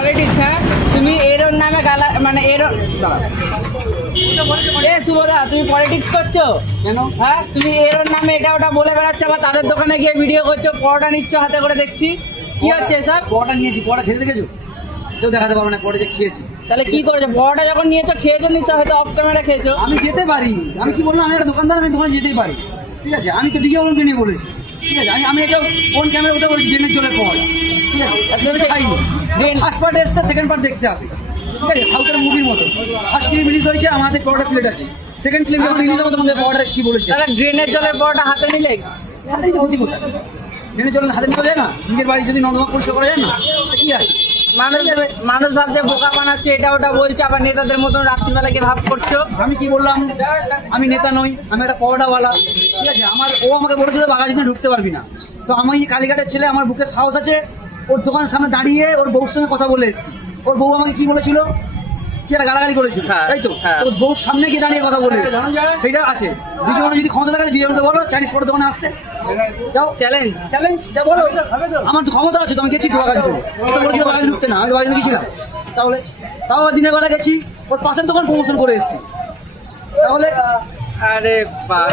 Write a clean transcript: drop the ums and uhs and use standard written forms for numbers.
Politics, হ্যাঁ তুমি এরোর নামে গালা মানে এ শুভদা তুমি পলিটিক্স করছো কেন? হ্যাঁ তুমি এরোর নামে এটা ওটা বলে বেড়াচ্ছ, আবার তাদের দোকানে গিয়ে ভিডিও করছো, পরোটা নিচ্ছ হাতে করে দেখছি, কি হচ্ছে স্যার? পরোটা নিয়েছি, পরোটা খেতে দেখেছো? কেউ দেখাতে পারবে না পরে যে খেয়েছি। তাহলে কি করেছো? পরোটা যখন নিয়েছো খেয়েছো নিশ্চয়, হয়তো অফ ক্যামেরা খেয়েছো। আমি যেতে পারি, আমি কি বললাম, আমি একটা দোকানদার, আমি দোকানে যেতেই পারি, ঠিক আছে? আমি তো বিজ্ঞাপনকে নিয়ে বলেছি, ঠিক আছে? আমি এটা কোন ক্যামেরা ওটা বলেছি, ড্রেনের জলের পর, ঠিক আছে? খাইনি, ফার্স্ট পার্ট এসছে, সেকেন্ড পার্ট দেখতে হবে, ঠিক আছে? সাউথের মুভির মতো ফার্স্ট ক্লিপ রিলিজ হয়েছে, আমাদের পরোটা প্লেট আছে, সেকেন্ড ক্লিপ যখন রিলিজ হবে তোমাদের পরোটা কি বলেছে। তাহলে ড্রেনের জলের পরোটা হাতে নিলে হাতেই তো ক্ষতি কোথায়? ড্রেনের জল হাতে নেওয়া যায় না? নিজের বাড়ি যদি নর্দমা পরিষ্কার করা যায় না, তা কি আছে? মানুষ ভাবছে বোকা বানাচ্ছে, এটা ওটা বলছে, আবার নেতাদের মতন রাত্রিবেলা গিয়ে ভাব করছো। আমি কি বললাম? আমি নেতা নই, আমি একটা পরোটাওয়ালা, ঠিক আছে? ও আমাকে বলেছিল বাঘাযতীনে ঢুকতে পারবি না। তো আমি কালীঘাটের ছেলে, আমার বুকের সাহস আছে, ওর দোকানের সামনে দাঁড়িয়ে ওর বউর সঙ্গে কথা বলে এসেছি। ওর বউ আমাকে কি বলেছিল? কি একটা গালাগালি করেছিল, তাই তো? ওর বউর সামনে গিয়ে দাঁড়িয়ে কথা বলে সেটা আছে। দুজনে যদি ক্ষমতা থাকে, দুজনকে বলো চাইনিজ পরের দোকানে আসতে, যাও চ্যালেঞ্জ চ্যালেঞ্জ, যা বলো। আমার তো ক্ষমতা আছে, তো আমি গেছি তো বাঘাযতীনে। বলেছিল বাঘাযতীনে ঢুকতে না, আমি বাঘাযতীনে গেছিলাম। তাহলে তাও দিনের বেলা গেছি, ওর পাশের দোকান প্রমোশন করে এসেছি, তাহলে আরে বাস